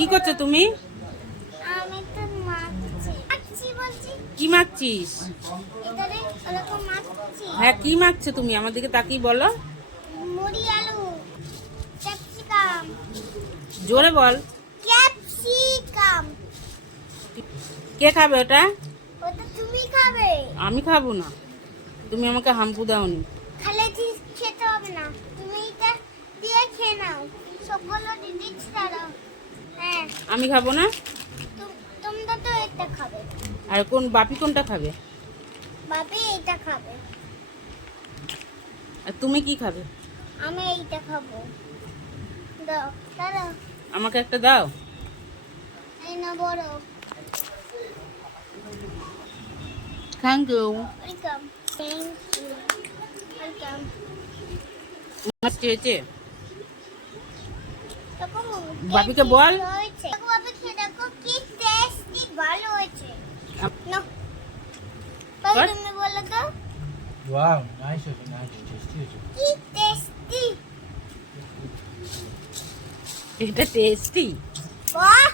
কি করছো তুমি? আমি তো মাখছি বলছি। কি মাখছিস? এটারে ওরকম মাখছি। হ্যাঁ, কি মাখছো তুমি? আমার দিকে তাকিয়ে বলো। মুড়ি আলু, ক্যাপসিকাম। জোরে বল। ক্যাপসিকাম। কে খাবে ওটা? ওটা তুমি খাবে। আমি খাবো না, তুমি আমাকে হাম্পু দাওনি। খালে খেতে হবে না, তুমি এটা দিয়ে খেয়ে নাও। সবগুলো দিচ্ছি দাঁড়াও। হ্যাঁ, আমি খাবো না। তোমরা তো এটা খাবে। আর কোন বাপি কোনটা খাবে? বাপি এটা খাবে। আর তুমি কি খাবে? আমি এইটা খাবো। দাও দাঁড়াও। আমাকে একটা দাও। এই না বড়। Thank you. Welcome. Thank you. Welcome. মাছ চেয়েছে। দেখো বাপিকে বল। হয়েছে। দেখো বাপি খেয়ে দেখো কি টেস্টি ভালো হয়েছে। না বাপি What? তুমি বলো তো Wow, nice, nice, tasty. কি টেস্টি। এটা টেস্টি। বাহ,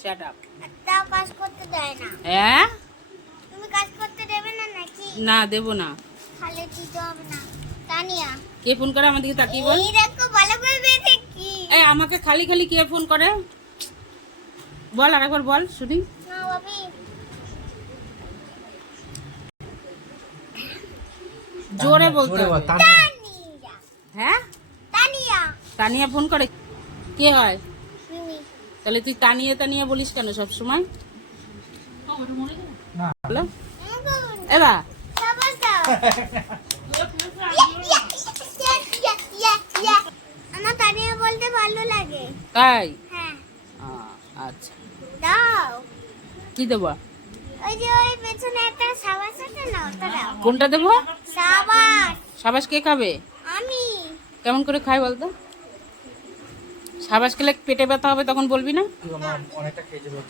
শাট আপ। একটাও কাজ করতে দেয় না। হ্যাঁ, তুমি কাজ করতে দেবে না নাকি? না দেবো না। খালে দিতে হবে না। তানিয়া কে ফোন করে আমার দিকে তাকিয়ে বল। এই দেখো ভালো করে বেঁধে কি। এই আমাকে খালি খালি কে ফোন করে? বল আরেকবার বল শুনি। না বাপি জোরে বলতে হবে। তানিয়া হ্যাঁ, তানিয়া তানিয়া ফোন করে। কে হয়? মিমি তাহলে তুই তানিয়া তানিয়া বলিস কেন সব সময়? না। বলো এবার। সাবাস দাও। আমার তানিয়া বলতে ভালো লাগে। তাই? হ্যাঁ আচ্ছা, দাও। কি দেবো? ওই যে ওই পেছনে একটা সাবাস আছে না, ওটা দাও। কোনটা দেবো? সাবাস। সাবাস কে খাবে? আমি কেমন করে খাই বলতো? সাবাস খেলে পেটে ব্যথা হবে তখন বলবি না? তুই আমার অনেকটা খেয়েছে